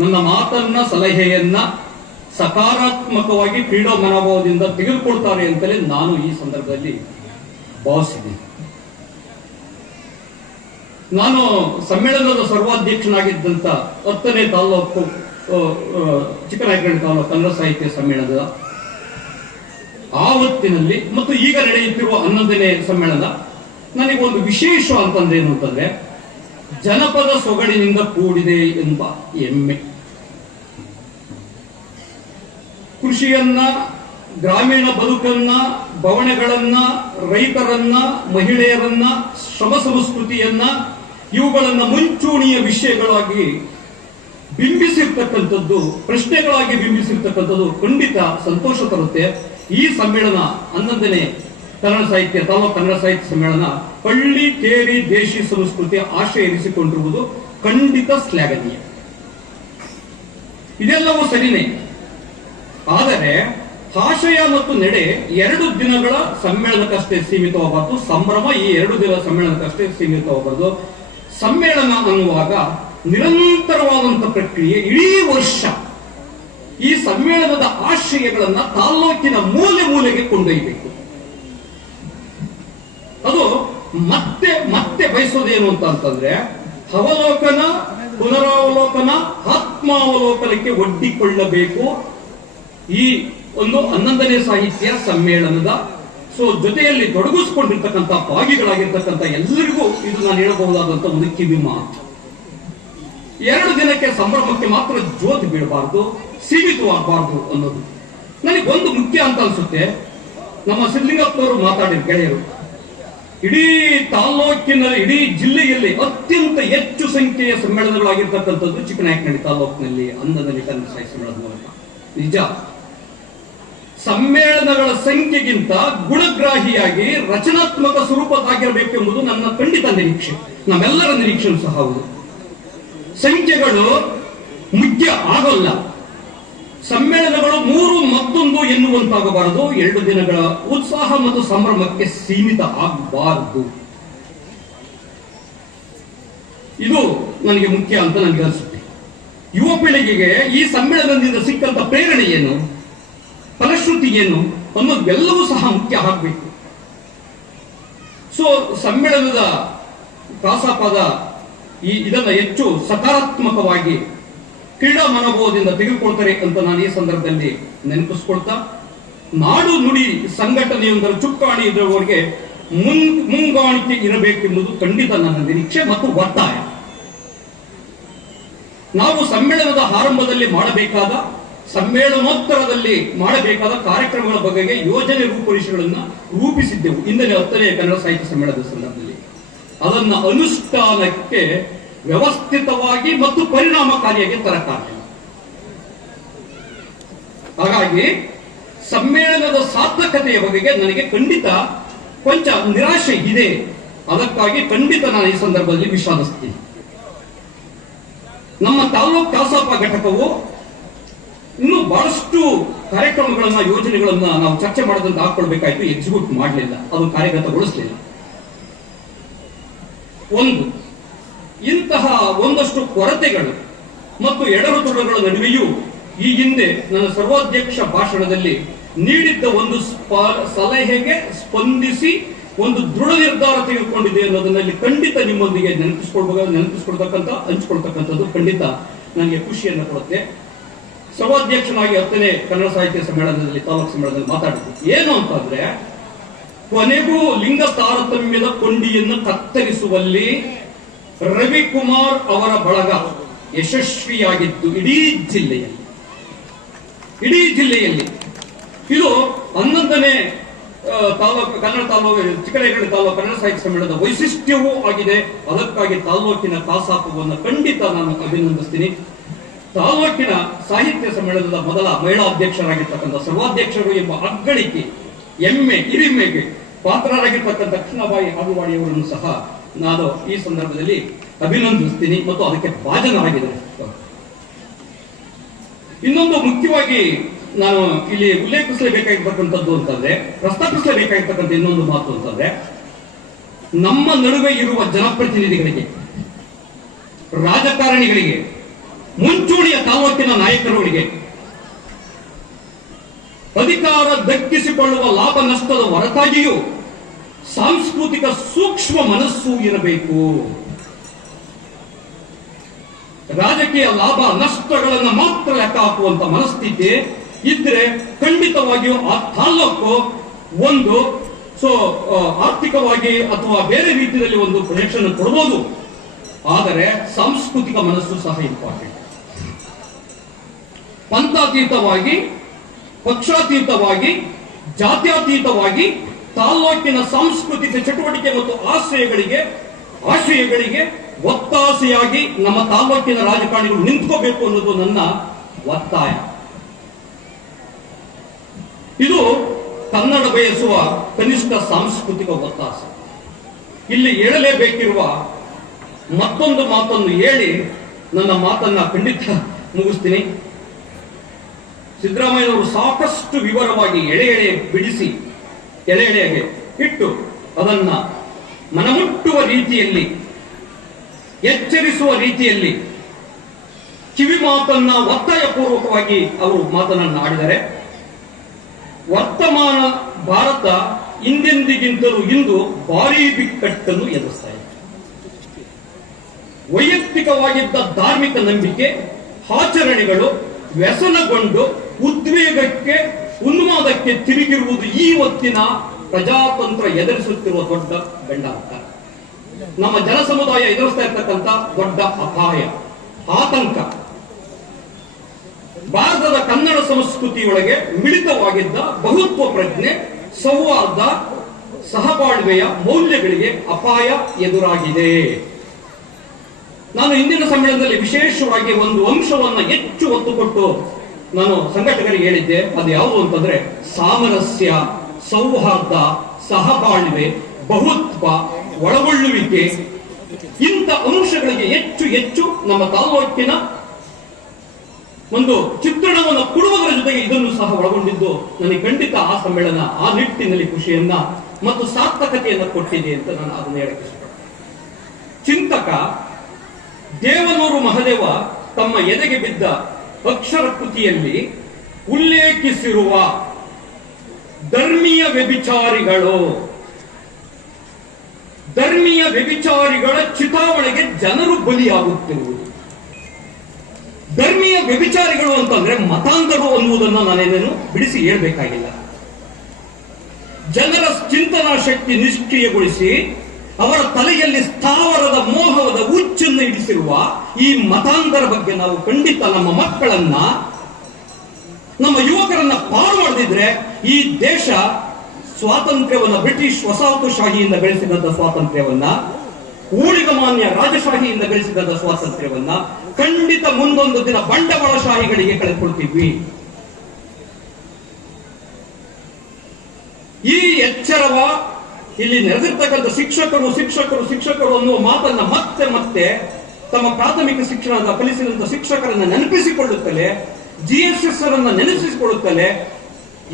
ನನ್ನ ಮಾತನ್ನ, ಸಲಹೆಯನ್ನ ಸಕಾರಾತ್ಮಕವಾಗಿ ಕ್ರೀಡಾ ಮನೋಭಾವದಿಂದ ತೆಗೆದುಕೊಳ್ತಾರೆ ಅಂತಲೇ ನಾನು ಈ ಸಂದರ್ಭದಲ್ಲಿ ಭಾವಿಸಿದ್ದೀನಿ. ನಾನು ಸಮ್ಮೇಳನದ ಸರ್ವಾಧ್ಯಕ್ಷನಾಗಿದ್ದಂತ ಹತ್ತನೇ ತಾಲೂಕು ಚಿಕ್ಕನಾಯಕನಹಳ್ಳಿ ತಾಲೂಕು ಕನ್ನಡ ಸಾಹಿತ್ಯ ಸಮ್ಮೇಳನದ ಆವತ್ತಿನಲ್ಲಿ ಮತ್ತು ಈಗ ನಡೆಯುತ್ತಿರುವ ಹನ್ನೊಂದನೇ ಸಮ್ಮೇಳನ ನನಗೆ ಒಂದು ವಿಶೇಷ ಅಂತಂದ್ರೆ ಏನು ಅಂತಂದ್ರೆ ಜನಪದ ಸೊಗಡಿನಿಂದ ಕೂಡಿದೆ ಎಂಬ ಹೆಮ್ಮೆ. ಕೃಷಿಯನ್ನ, ಗ್ರಾಮೀಣ ಬದುಕನ್ನ, ಬವಣೆಗಳನ್ನ, ರೈತರನ್ನ, ಮಹಿಳೆಯರನ್ನ, ಶ್ರಮ ಸಂಸ್ಕೃತಿಯನ್ನ, ಇವುಗಳನ್ನ ಮುಂಚೂಣಿಯ ವಿಷಯಗಳಾಗಿ ಬಿಂಬಿಸಿರ್ತಕ್ಕಂಥದ್ದು, ಪ್ರಶ್ನೆಗಳಾಗಿ ಬಿಂಬಿಸಿರ್ತಕ್ಕಂಥದ್ದು ಖಂಡಿತ ಸಂತೋಷ ತರುತ್ತೆ. ಈ ಸಮ್ಮೇಳನ ಹನ್ನೊಂದನೇ ಕನ್ನಡ ಸಾಹಿತ್ಯ ತಾಲೂಕು ಕನ್ನಡ ಸಾಹಿತ್ಯ ಸಮ್ಮೇಳನ ಹಳ್ಳಿ ಕೇರಿ ದೇಶಿ ಸಂಸ್ಕೃತಿ ಆಶಯ ಇರಿಸಿಕೊಂಡಿರುವುದು ಖಂಡಿತ ಶ್ಲಾಘನೀಯ. ಇದೆಲ್ಲವೂ ಸರಿನೇ. ಆದರೆ ಆಶಯ ಮತ್ತು ನಡೆ ಎರಡು ದಿನಗಳ ಸಮ್ಮೇಳನಕ್ಕಷ್ಟೇ ಸೀಮಿತವಾಗಬಾರ್ದು. ಸಂಭ್ರಮ ಈ ಎರಡು ದಿನ ಸಮ್ಮೇಳನಕ್ಕಷ್ಟೇ ಸೀಮಿತವಾಗಬಾರ್ದು. ಸಮ್ಮೇಳನ ಅನ್ನುವಾಗ ನಿರಂತರವಾದಂತಹ ಪ್ರಕ್ರಿಯೆ ಇಡೀ ವರ್ಷ ಈ ಸಮ್ಮೇಳನದ ಆಶಯಗಳನ್ನ ತಾಲ್ಲೂಕಿನ ಮೂಲೆ ಮೂಲೆಗೆ ಕೊಂಡೊಯ್ಯಬೇಕು ಮತ್ತೆ ಮತ್ತೆ ಬಯಸೋದೇನು ಅಂತ ಅಂತಂದ್ರೆ, ಅವಲೋಕನ, ಪುನರಾವಲೋಕನ, ಆತ್ಮಾವಲೋಕನಕ್ಕೆ ಒಡ್ಡಿಕೊಳ್ಳಬೇಕು. ಈ ಒಂದು ಹನ್ನೊಂದನೇ ಸಾಹಿತ್ಯ ಸಮ್ಮೇಳನದ, ಸೊ ಜೊತೆಯಲ್ಲಿ ತೊಡಗಿಸ್ಕೊಂಡಿರ್ತಕ್ಕಂಥ ಭಾಗಿಗಳಾಗಿರ್ತಕ್ಕಂಥ ಎಲ್ಲರಿಗೂ ಇದು ನಾನು ಹೇಳಬಹುದಾದಂತ ಒಂದು ಕಿವಿ ಮಾತು. ಎರಡು ದಿನಕ್ಕೆ ಸಂಭ್ರಮಕ್ಕೆ ಮಾತ್ರ ಜ್ಯೋತಿ ಬೀಳಬಾರ್ದು, ಸೀಮಿತವಾಗಬಾರ್ದು ಅನ್ನೋದು. ನನಗೆ ಒಂದು ಮುಖ್ಯ ಅಂತ ಅನ್ಸುತ್ತೆ. ನಮ್ಮ ಸಿದ್ಲಿಂಗಪ್ಪನವರು ಮಾತಾಡಿದ ಗೆಳೆಯರು ಇಡೀ ತಾಲೂಕಿನ ಇಡೀ ಜಿಲ್ಲೆಯಲ್ಲಿ ಅತ್ಯಂತ ಹೆಚ್ಚು ಸಂಖ್ಯೆಯ ಸಮ್ಮೇಳನಗಳಾಗಿರ್ತಕ್ಕಂಥದ್ದು ಚಿಕ್ಕನಾಯಕನಹಳ್ಳಿ ತಾಲೂಕಿನಲ್ಲಿ, ಅಂದದಲ್ಲಿ ಕನ್ನಡ ಸಾಹಿತ್ಯ ಸಮ್ಮೇಳನದ ಮೂಲಕ. ನಿಜ. ಸಮ್ಮೇಳನಗಳ ಸಂಖ್ಯೆಗಿಂತ ಗುಣಗ್ರಾಹಿಯಾಗಿ ರಚನಾತ್ಮಕ ಸ್ವರೂಪದಾಗಿರಬೇಕೆಂಬುದು ನನ್ನ ಖಂಡಿತ ನಿರೀಕ್ಷೆ. ನಮ್ಮೆಲ್ಲರ ನಿರೀಕ್ಷೆಯೂ ಸಹ ಹೌದು. ಸಂಖ್ಯೆಗಳು ಮುಖ್ಯ ಆಗೋಲ್ಲ. ಸಮ್ಮೇಳನಗಳು ಮೂರು ಮತ್ತೊಂದು ಎನ್ನುವಂತಾಗಬಾರದು. ಎರಡು ದಿನಗಳ ಉತ್ಸಾಹ ಮತ್ತು ಸಂಭ್ರಮಕ್ಕೆ ಸೀಮಿತ ಆಗಬಾರದು. ಇದು ನನಗೆ ಮುಖ್ಯ ಅಂತ ನನಗೆ ಅನಿಸುತ್ತೆ. ಯುವ ಪೀಳಿಗೆಗೆ ಈ ಸಮ್ಮೇಳನದಿಂದ ಸಿಕ್ಕಂತ ಪ್ರೇರಣೆ ಏನು? ಫಲಶ್ರುತಿ ಏನು? ಅನ್ನೋದೆಲ್ಲವೂ ಸಹ ಮುಖ್ಯ ಆಗಬೇಕು. ಸೊ ಸಮ್ಮೇಳನದ ಕಾಸಾಪಾದ ಈ ಇದನ್ನ ಹೆಚ್ಚು ಸಕಾರಾತ್ಮಕವಾಗಿ ಕ್ರೀಡಾ ಮನೋಭಾವದಿಂದ ತೆಗೆದುಕೊಳ್ತಾರೆ ಅಂತ ನಾನು ಈ ಸಂದರ್ಭದಲ್ಲಿ ನೆನಪಿಸ್ಕೊಳ್ತಾ, ನಾಡು ನುಡಿ ಸಂಘಟನೆಯೊಂದರ ಚುಕ್ಕಾಣಿ ಇದ್ರವರಿಗೆ ಮುನ್, ಮುಂಗಾಣಿಕೆ ಇರಬೇಕೆಂಬುದು ಖಂಡಿತ ನನ್ನ ನಿರೀಕ್ಷೆ ಮತ್ತು ಒತ್ತಾಯ. ನಾವು ಸಮ್ಮೇಳನದ ಆರಂಭದಲ್ಲಿ ಮಾಡಬೇಕಾದ ಸಮ್ಮೇಳನೋತ್ತರದಲ್ಲಿ ಮಾಡಬೇಕಾದ ಕಾರ್ಯಕ್ರಮಗಳ ಬಗೆಗೆ ಯೋಜನೆ ರೂಪುರೇಷೆಗಳನ್ನ ರೂಪಿಸಿದ್ದೆವು. ಇಂದಲೇ ಹತ್ತನೇ ಕನ್ನಡ ಸಾಹಿತ್ಯ ಸಮ್ಮೇಳನದ ಸಂದರ್ಭದಲ್ಲಿ. ಅದನ್ನ ಅನುಷ್ಠಾನಕ್ಕೆ ವ್ಯವಸ್ಥಿತವಾಗಿ ಮತ್ತು ಪರಿಣಾಮಕಾರಿಯಾಗಿ ತರಕಾರಿ. ಹಾಗಾಗಿ ಸಮ್ಮೇಳನದ ಸಾರ್ಥಕತೆಯ ಬಗೆಗೆ ನನಗೆ ಖಂಡಿತ ಕೊಂಚ ನಿರಾಶೆ ಇದೆ. ಅದಕ್ಕಾಗಿ ಖಂಡಿತ ನಾನು ಈ ಸಂದರ್ಭದಲ್ಲಿ ವಿಷಾದಿಸ್ತೀನಿ. ನಮ್ಮ ತಾಲೂಕು ಕಸಾಪ ಘಟಕವು ಇನ್ನೂ ಬಹಳಷ್ಟು ಕಾರ್ಯಕ್ರಮಗಳನ್ನ, ಯೋಜನೆಗಳನ್ನ ನಾವು ಚರ್ಚೆ ಮಾಡದಂತ ಹಾಕೊಳ್ಬೇಕಾಯ್ತು ಎಕ್ಸಿಕ್ಯೂಟ್ ಮಾಡಲಿಲ್ಲ. ಅದು ಕಾರ್ಯಗತಗೊಳಿಸಲಿಲ್ಲ. ಒಂದು ಒಂದಷ್ಟು ಕೊರತೆಗಳು ಮತ್ತು ಎಡರುತೊಡಗಳ ನಡುವೆಯೂ ಈ ಹಿಂದೆ ನನ್ನ ಸರ್ವಾಧ್ಯಕ್ಷ ಭಾಷಣದಲ್ಲಿ ನೀಡಿದ್ದ ಒಂದು ಸಲಹೆಗೆ ಸ್ಪಂದಿಸಿ ಒಂದು ದೃಢ ನಿರ್ಧಾರ ತೆಗೆದುಕೊಂಡಿದೆ ಅನ್ನೋದನ್ನಲ್ಲಿ ಖಂಡಿತ ನಿಮ್ಮೊಂದಿಗೆ ನೆನಪಿಸ್ಕೊಳ್ಬೇಕು ನೆನಪಿಸ್ಕೊಳ್ತಕ್ಕಂಥ, ಹಂಚ್ಕೊಳ್ತಕ್ಕಂಥದ್ದು ಖಂಡಿತ ನನಗೆ ಖುಷಿಯನ್ನು ಕೊಡುತ್ತೆ. ಸರ್ವಾಧ್ಯಕ್ಷನಾಗಿ ಹತ್ತನೇ ಕನ್ನಡ ಸಾಹಿತ್ಯ ಸಮ್ಮೇಳನದಲ್ಲಿ, ತಾಲೂಕು ಸಮ್ಮೇಳನದಲ್ಲಿ ಮಾತಾಡಿದ್ವಿ ಏನು ಅಂತಂದ್ರೆ ಕೊನೆಗೂ ಲಿಂಗ ತಾರತಮ್ಯದ ಕೊಂಡಿಯನ್ನು ಕತ್ತರಿಸುವಲ್ಲಿ ರವಿಕುಮಾರ್ ಅವರ ಬಳಗ ಯಶಸ್ವಿಯಾಗಿದ್ದು ಇಡೀ ಜಿಲ್ಲೆಯಲ್ಲಿ. ಇಡೀ ಜಿಲ್ಲೆಯಲ್ಲಿ. ಇದು ಹನ್ನೊಂದನೇ ತಾಲೂಕು, ಕನ್ನಡ ತಾಲೂಕು ಚಿಕ್ಕನಹಳ್ಳಿ ತಾಲೂಕು, ಕನ್ನಡ ಸಾಹಿತ್ಯ ಸಮ್ಮೇಳನದ ವೈಶಿಷ್ಟ್ಯವೂ ಆಗಿದೆ. ಅದಕ್ಕಾಗಿ ತಾಲೂಕಿನ ಕಾಸಾಪವನ್ನು ಖಂಡಿತ ನಾನು ಅಭಿನಂದಿಸ್ತೀನಿ. ತಾಲೂಕಿನ ಸಾಹಿತ್ಯ ಸಮ್ಮೇಳನದ ಮೊದಲ ಮಹಿಳಾ ಅಧ್ಯಕ್ಷರಾಗಿರ್ತಕ್ಕಂಥ ಸರ್ವಾಧ್ಯಕ್ಷರು ಎಂಬ ಅಗ್ಗಳಿಕೆ ಎಮ್ಮೆ ಹಿರಿಮೆಗೆ ಪಾತ್ರರಾಗಿರ್ತಕ್ಕಂಥ ಕೃಷ್ಣಬಾಯಿ ಹಾಗುವಾಡಿಯವರನ್ನು ಸಹ ನಾನು ಈ ಸಂದರ್ಭದಲ್ಲಿ ಅಭಿನಂದಿಸ್ತೀನಿ ಮತ್ತು ಅದಕ್ಕೆ ಭಾಜನರಾಗಿದ್ದಾರೆ. ಇನ್ನೊಂದು ಮುಖ್ಯವಾಗಿ ನಾನು ಇಲ್ಲಿ ಉಲ್ಲೇಖಿಸಲೇಬೇಕಾಗಿರ್ತಕ್ಕಂಥದ್ದು ಅಂತಂದ್ರೆ, ಪ್ರಸ್ತಾಪಿಸಲೇಬೇಕಾಗಿರ್ತಕ್ಕಂಥ ಇನ್ನೊಂದು ಮಾತು ಅಂತಂದ್ರೆ, ನಮ್ಮ ನಡುವೆ ಇರುವ ಜನಪ್ರತಿನಿಧಿಗಳಿಗೆ, ರಾಜಕಾರಣಿಗಳಿಗೆ, ಮುಂಚೂಣಿಯ ತಾಲೂಕಿನ ನಾಯಕರುಗಳಿಗೆ ಅಧಿಕಾರ ದಕ್ಕಿಸಿಕೊಳ್ಳುವ ಲಾಭ ನಷ್ಟದ ಹೊರತಾಗಿಯೂ ಸಾಂಸ್ಕೃತಿಕ ಸೂಕ್ಷ್ಮ ಮನಸ್ಸು ಇರಬೇಕು. ರಾಜಕೀಯ ಲಾಭ ನಷ್ಟಗಳನ್ನು ಮಾತ್ರ ಲೆಕ್ಕ ಹಾಕುವಂತ ಮನಸ್ಥಿತಿ ಇದ್ರೆ ಖಂಡಿತವಾಗಿಯೂ ಆ ತಾಲ್ಲೂಕು ಒಂದು, ಸೊ ಆರ್ಥಿಕವಾಗಿ ಅಥವಾ ಬೇರೆ ರೀತಿಯಲ್ಲಿ ಒಂದು ಪ್ರೊಜೆಕ್ಷನ್ ಕೊಡಬಹುದು ಆದರೆ ಸಾಂಸ್ಕೃತಿಕ ಮನಸ್ಸು ಸಹ ಇಂಪಾರ್ಟೆಂಟ್ ಪಂಥಾತೀತವಾಗಿ, ಪಕ್ಷಾತೀತವಾಗಿ, ಜಾತ್ಯತೀತವಾಗಿ ತಾಲ್ಲೂಕಿನ ಸಾಂಸ್ಕೃತಿಕ ಚಟುವಟಿಕೆ ಮತ್ತು ಆಶ್ರಯಗಳಿಗೆ ಆಶಯಗಳಿಗೆ ಒತ್ತಾಸೆಯಾಗಿ ನಮ್ಮ ತಾಲ್ಲೂಕಿನ ರಾಜಕಾರಣಿಗಳು ನಿಂತ್ಕೋಬೇಕು ಅನ್ನೋದು ನನ್ನ ಒತ್ತಾಯ. ಇದು ಕನ್ನಡ ಬಯಸುವ ಕನಿಷ್ಠ ಸಾಂಸ್ಕೃತಿಕ ಒತ್ತಾಸೆ. ಇಲ್ಲಿ ಹೇಳಲೇಬೇಕಿರುವ ಮತ್ತೊಂದು ಮಾತನ್ನು ಹೇಳಿ ನನ್ನ ಮಾತನ್ನ ಖಂಡಿತ ಮುಗಿಸ್ತೀನಿ. ಸಿದ್ದರಾಮಯ್ಯನವರು ಸಾಕಷ್ಟು ವಿವರವಾಗಿ ಎಳೆ ಎಳೆ ಬಿಡಿಸಿ ಎಳೆ ಎಳೆಯಾಗಿ ಇಟ್ಟು ಅದನ್ನ ಮನಮುಟ್ಟುವ ರೀತಿಯಲ್ಲಿ, ಎಚ್ಚರಿಸುವ ರೀತಿಯಲ್ಲಿ ಕಿವಿ ಮಾತನ್ನ ಒತ್ತಾಯಪೂರ್ವಕವಾಗಿ ಅವರು ಮಾತನಾಡಿದರೆ ವರ್ತಮಾನ ಭಾರತ ಹಿಂದೆಂದಿಗಿಂತಲೂ ಇಂದು ಭಾರೀ ಬಿಕ್ಕಟ್ಟನ್ನು ಎದುರಿಸ್ತಾ ಇದೆ. ವೈಯಕ್ತಿಕವಾಗಿದ್ದ ಧಾರ್ಮಿಕ ನಂಬಿಕೆ, ಆಚರಣೆಗಳು ವ್ಯಸನಗೊಂಡು ಉದ್ವೇಗಕ್ಕೆ ಉನ್ಮಾದಕ್ಕೆ ತಿರುಗಿರುವುದು ಈ ಹೊತ್ತಿನ ಪ್ರಜಾತಂತ್ರ ಎದುರಿಸುತ್ತಿರುವ ದೊಡ್ಡ ಬೆಂಡಾಂತ ನಮ್ಮ ಜನ ಸಮುದಾಯ ಎದುರಿಸ್ತಾ ಇರ್ತಕ್ಕಂಥ ದೊಡ್ಡ ಅಪಾಯ, ಆತಂಕ. ಭಾರತದ ಕನ್ನಡ ಸಂಸ್ಕೃತಿಯೊಳಗೆ ಮಿಳಿತವಾಗಿದ್ದ ಬಹುತ್ವ ಪ್ರಜ್ಞೆ, ಸೌಹಾರ್ದ, ಸಹಬಾಳ್ವೆಯ ಮೌಲ್ಯಗಳಿಗೆ ಅಪಾಯ ಎದುರಾಗಿದೆ. ನಾನು ಇಂದಿನ ಸಮ್ಮೇಳನದಲ್ಲಿ ವಿಶೇಷವಾಗಿ ಒಂದು ಅಂಶವನ್ನು ಹೆಚ್ಚು ಒತ್ತು ಕೊಟ್ಟು ನಾನು ಸಂಘಟಕರಿಗೆ ಹೇಳಿದ್ದೆ, ಅದು ಯಾವುದು ಅಂತಂದ್ರೆ ಸಾಮರಸ್ಯ, ಸೌಹಾರ್ದ, ಸಹಬಾಳ್ವೆ, ಬಹುತ್ವ, ಒಳಗೊಳ್ಳುವಿಕೆ, ಇಂಥ ಅಂಶಗಳಿಗೆ ಹೆಚ್ಚು ಹೆಚ್ಚು ನಮ್ಮ ತಾಲೂಕಿನ ಒಂದು ಚಿತ್ರಣವನ್ನು ಕೊಡುವುದರ ಜೊತೆಗೆ ಇದನ್ನು ಸಹ ಒಳಗೊಂಡಿದ್ದು ನನಗೆ ಖಂಡಿತ ಆ ಸಮ್ಮೇಳನ ಆ ನಿಟ್ಟಿನಲ್ಲಿ ಖುಷಿಯನ್ನ ಮತ್ತು ಸಾರ್ಥಕತೆಯನ್ನು ಕೊಟ್ಟಿದೆ ಅಂತ ನಾನು ಅದನ್ನು ಹೇಳಕ್ಕೆ ಚಿಂತಕ ದೇವನೂರು ಮಹದೇವ ತಮ್ಮ ಎದೆಗೆ ಬಿದ್ದ ಅಕ್ಷರ ಕೃತಿಯಲ್ಲಿ ಉಲ್ಲೇಖಿಸಿರುವ ಧರ್ಮೀಯ ವ್ಯಭಿಚಾರಿಗಳು. ಧರ್ಮೀಯ ವ್ಯಭಿಚಾರಿಗಳ ಚಿತಾವಣೆಗೆ ಜನರು ಬಲಿಯಾಗುತ್ತಿರುವುದು. ಧರ್ಮೀಯ ವ್ಯಭಿಚಾರಿಗಳು ಅಂತಂದ್ರೆ ಮತಾಂಧರು ಅನ್ನುವುದನ್ನು ನಾನೇನೇನು ಬಿಡಿಸಿ ಹೇಳಬೇಕಾಗಿಲ್ಲ. ಜನರ ಚಿಂತನಾ ಶಕ್ತಿ ನಿಷ್ಕ್ರಿಯಗೊಳಿಸಿ ಅವರ ತಲೆಯಲ್ಲಿ ಸ್ಥಾವರದ ಮೋಹದ ಹುಚ್ಚನ್ನು ಇಡಿಸಿರುವ ಈ ಮತಾಂತರ ಬಗ್ಗೆ ನಾವು ಖಂಡಿತ ನಮ್ಮ ಮಕ್ಕಳನ್ನ, ನಮ್ಮ ಯುವಕರನ್ನ ಪಾರು ಮಾಡದಿದ್ರೆ ಈ ದೇಶ ಸ್ವಾತಂತ್ರ್ಯವನ್ನ ಬ್ರಿಟಿಷ್ ವಸಾಹತುಶಾಹಿಯಿಂದ ಬೆಳೆಸಿದಂತ ಸ್ವಾತಂತ್ರ್ಯವನ್ನ, ಊಳಿಗಮಾನ್ಯ ರಾಜಶಾಹಿಯಿಂದ ಬೆಳೆಸಿದಂತ ಸ್ವಾತಂತ್ರ್ಯವನ್ನ ಖಂಡಿತ ಮುಂದೊಂದು ದಿನ ಬಂಡವಾಳಶಾಹಿಗಳಿಗೆ ಕಳೆದುಕೊಳ್ತೀವಿ. ಈ ಎಚ್ಚರವ ಇಲ್ಲಿ ನೆರೆದಿರ್ತಕ್ಕಂಥ ಶಿಕ್ಷಕರು ಶಿಕ್ಷಕರು ಶಿಕ್ಷಕರು ಅನ್ನುವ ಮಾತನ್ನ ಮತ್ತೆ ಮತ್ತೆ ತಮ್ಮ ಪ್ರಾಥಮಿಕ ಶಿಕ್ಷಣದ ಕಲಿಸಿದಂತ ಶಿಕ್ಷಕರನ್ನ ನೆನಪಿಸಿಕೊಳ್ಳುತ್ತಲೇ ಜಿ ಎಸ್ ಎಸ್ ಅನ್ನ ನೆನಪಿಸಿಕೊಳ್ಳುತ್ತಲೇ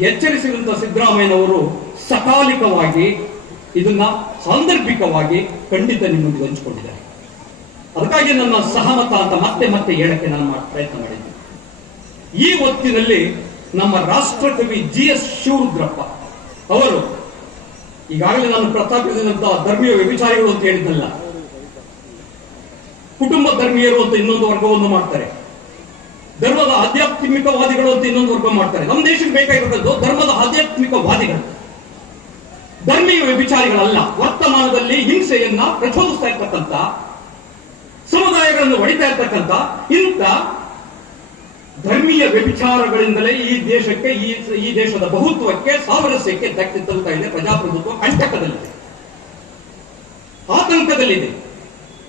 ಎಚ್ಚರಿಸಿದಂತ ಸಿದ್ದರಾಮಯ್ಯನವರು ಸಕಾಲಿಕವಾಗಿ ಇದನ್ನ ಸಾಂದರ್ಭಿಕವಾಗಿ ಖಂಡಿತ ನಿಮ್ಮೊಂದಿಗೆ ಹಂಚಿಕೊಂಡಿದ್ದಾರೆ ಅದಕ್ಕಾಗಿ ನನ್ನ ಸಹಮತ ಅಂತ ಮತ್ತೆ ಮತ್ತೆ ಹೇಳಕ್ಕೆ ನಾನು ಪ್ರಯತ್ನ ಮಾಡಿದ್ದೆ ಈ ಹೊತ್ತಿನಲ್ಲಿ ನಮ್ಮ ರಾಷ್ಟ್ರಕವಿ ಜಿ ಎಸ್ ಶಿವರುದ್ರಪ್ಪ ಅವರು ಈಗಾಗಲೇ ನಾನು ಪ್ರಸ್ತಾಪಿಸಿದಂತಹ ಧರ್ಮೀಯ ವ್ಯಭಿಚಾರಿಗಳು ಅಂತ ಹೇಳಿದ್ದಲ್ಲ. ಕುಟುಂಬ ಧರ್ಮೀಯರು ಅಂತ ಇನ್ನೊಂದು ವರ್ಗವನ್ನು ಮಾಡ್ತಾರೆ. ಧರ್ಮದ ಆಧ್ಯಾತ್ಮಿಕವಾದಿಗಳು ಅಂತ ಇನ್ನೊಂದು ವರ್ಗ ಮಾಡ್ತಾರೆ. ನಮ್ಮ ದೇಶಕ್ಕೆ ಬೇಕಾಗಿರೋದು ಧರ್ಮದ ಆಧ್ಯಾತ್ಮಿಕವಾದಿಗಳು. ಧರ್ಮೀಯ ವ್ಯಭಿಚಾರಿಗಳಲ್ಲ. ವರ್ತಮಾನದಲ್ಲಿ ಹಿಂಸೆಯನ್ನ ಪ್ರಚೋದಿಸ್ತಾ ಇರ್ತಕ್ಕಂಥ, ಸಮುದಾಯಗಳನ್ನು ಹೊಡಿತಾ ಇರ್ತಕ್ಕಂಥ ಇಂಥ ಧರ್ಮೀಯ ವ್ಯಭಿಚಾರಗಳಿಂದಲೇ ಈ ದೇಶಕ್ಕೆ, ಈ ಈ ದೇಶದ ಬಹುತ್ವಕ್ಕೆ ಸಾಮರಸ್ಯಕ್ಕೆ ಧಕ್ಕೆ ತರುತ್ತಾ ಇದೆ ಪ್ರಜಾಪ್ರಭುತ್ವ ಕಂಟಕದಲ್ಲಿದೆ. ಆತಂಕದಲ್ಲಿದೆ.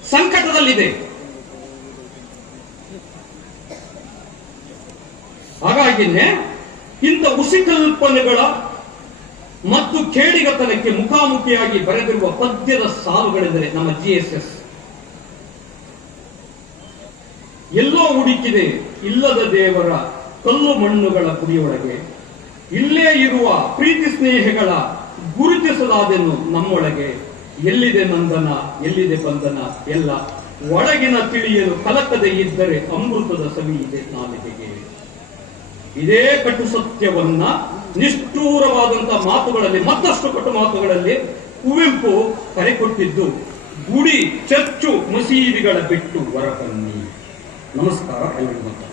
ಸಂಕಟದಲ್ಲಿದೆ. ಹಾಗಾಗಿನೇ ಇಂಥ ಹುಸಿಕಲ್ಪನೆಗಳ ಮತ್ತು ಕೇಡಿಗತನಕ್ಕೆ ಮುಖಾಮುಖಿಯಾಗಿ ಬರೆದಿರುವ ಪದ್ಯದ ಸಾಲುಗಳೆಂದರೆ ನಮ್ಮ ಜಿ ಎಸ್ ಎಸ್ ಎಲ್ಲೋ ಹುಡುಕಿದೆ ಇಲ್ಲದ ದೇವರ ಕಲ್ಲು ಮಣ್ಣುಗಳ ಪುಡಿಯೊಳಗೆ ಇಲ್ಲೇ ಇರುವ ಪ್ರೀತಿ ಸ್ನೇಹಗಳ ಗುರುತಿಸಲಾದೆನು ನಮ್ಮೊಳಗೆ. ಎಲ್ಲಿದೆ ನಂದನ, ಎಲ್ಲಿದೆ ಬಂಧನ ಎಲ್ಲ ಒಳಗಿನ ತಿಳಿಯಲು ಕಲಕದೆ ಇದ್ದರೆ ಅಮೃತದ ಸವಿ ಇದೆ ನಾಲಿಗೆಗೆ ಇದೇ ಕಟು ಸತ್ಯವನ್ನ ನಿಷ್ಠೂರವಾದಂತಹ ಮಾತುಗಳಲ್ಲಿ, ಮತ್ತಷ್ಟು ಕಟು ಮಾತುಗಳಲ್ಲಿ ಕುವೆಂಪು ಕರೆಕೊಟ್ಟಿದ್ದು, ಗುಡಿ ಚರ್ಚು ಮಸೀದಿಗಳ ಬಿಟ್ಟು ಹೊರಬನ್ನಿ. ನಮಸ್ಕಾರ ಎಲ್ಲರಿಗೂ